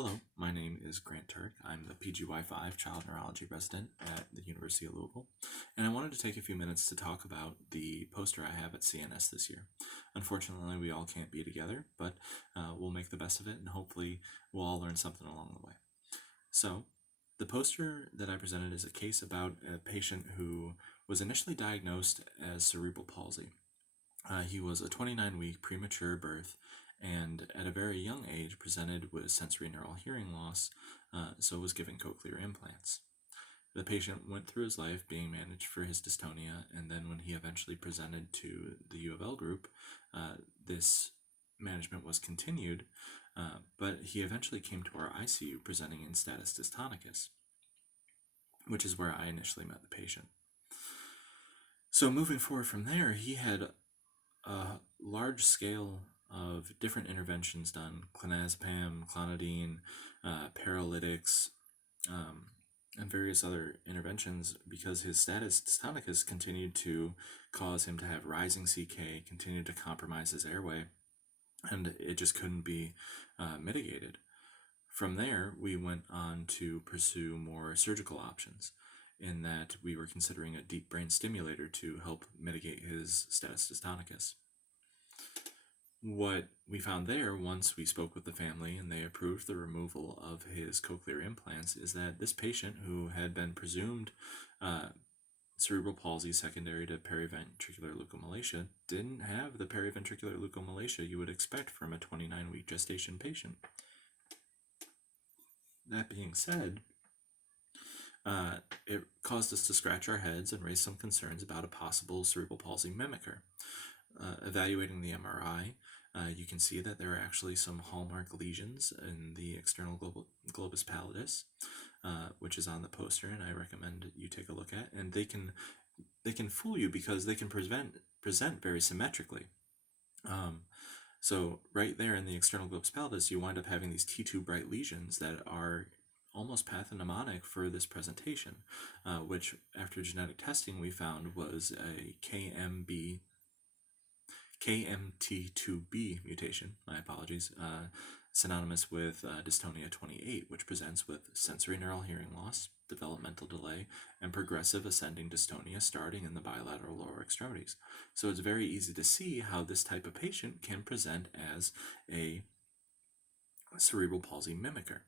Hello, my name is Grant Turk. I'm the PGY5 Child Neurology resident at the University of Louisville, and I wanted to take a few minutes to talk about the poster I have at CNS this year. Unfortunately, we all can't be together, but we'll make the best of it, and hopefully we'll all learn something along the way. So, the poster that I presented is a case about a patient who was initially diagnosed as cerebral palsy. He was a 29-week premature birth and at a very young age presented with sensory neural hearing loss, so was given cochlear implants. The patient went through his life being managed for his dystonia, and then when he eventually presented to the U of L group, this management was continued, but he eventually came to our ICU presenting in status dystonicus, which is where I initially met the patient. So moving forward from there, he had a large scale of different interventions done: clonazepam, clonidine, paralytics, and various other interventions, because his status dystonicus continued to cause him to have rising CK, continued to compromise his airway, and it just couldn't be mitigated. From there, we went on to pursue more surgical options, in that we were considering a deep brain stimulator to help mitigate his status dystonicus. What we found there, once we spoke with the family and they approved the removal of his cochlear implants, is that this patient, who had been presumed cerebral palsy secondary to periventricular leukomalacia, didn't have the periventricular leukomalacia you would expect from a 29-week gestation patient. That being said, it caused us to scratch our heads and raise some concerns about a possible cerebral palsy mimicker. Evaluating the MRI, you can see that there are actually some hallmark lesions in the external globus pallidus, which is on the poster, and I recommend you take a look at. And they can fool you because they can present very symmetrically. So right there in the external globus pallidus, you wind up having these T2 bright lesions that are almost pathognomonic for this presentation, which after genetic testing we found was a kmt2b mutation, my apologies, synonymous with dystonia 28, which presents with sensory neural hearing loss, developmental delay, and progressive ascending dystonia starting in the bilateral lower extremities. So it's very easy to see how this type of patient can present as a cerebral palsy mimicker.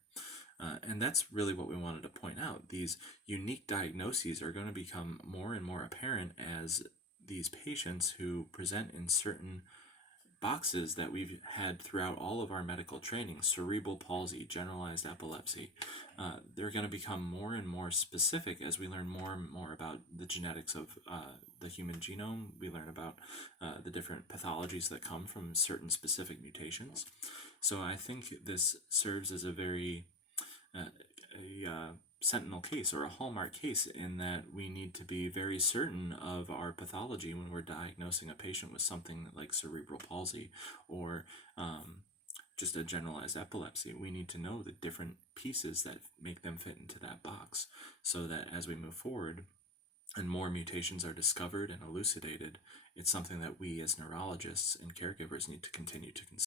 And that's really what we wanted to point out. These unique diagnoses are going to become more and more apparent as these patients who present in certain boxes that we've had throughout all of our medical training: cerebral palsy, generalized epilepsy. They're going to become more and more specific as we learn more and more about the genetics of the human genome. We learn about the different pathologies that come from certain specific mutations. So I think this serves as a very sentinel case, or a hallmark case, in that we need to be very certain of our pathology when we're diagnosing a patient with something like cerebral palsy or just a generalized epilepsy. We need to know the different pieces that make them fit into that box, so that as we move forward and more mutations are discovered and elucidated, it's something that we as neurologists and caregivers need to continue to consider.